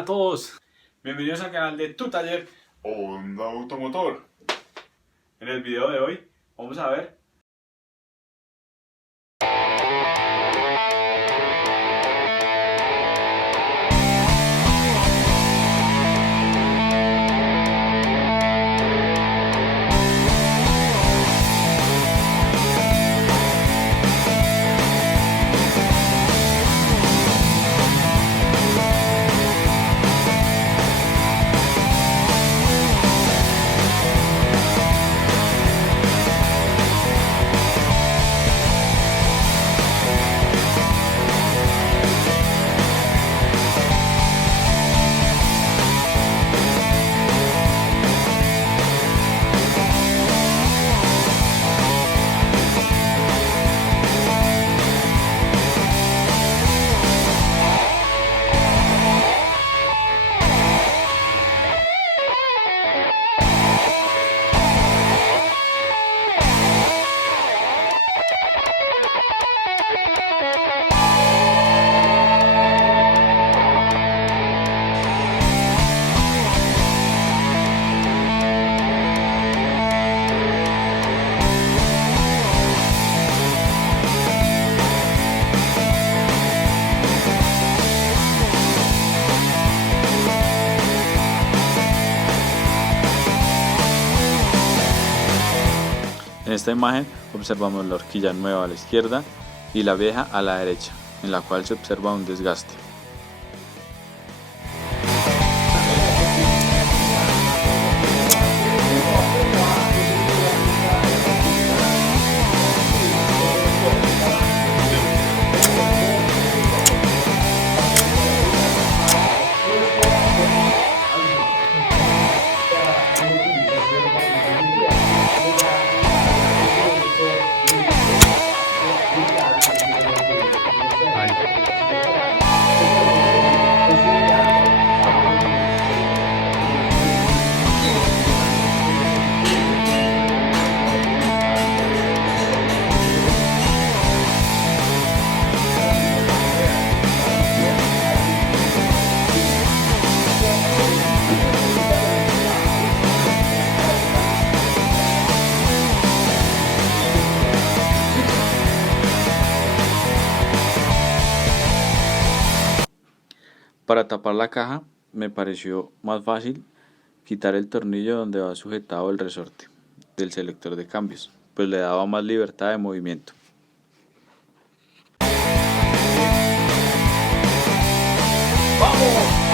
Hola a todos, bienvenidos al canal de Tu Taller Onda Automotor. En el video de hoy vamos a ver En esta imagen observamos la horquilla nueva a la izquierda y la vieja a la derecha, en la cual se observa un desgaste. Para tapar la caja me pareció más fácil quitar el tornillo donde va sujetado el resorte del selector de cambios, pues le daba más libertad de movimiento. ¡Vamos!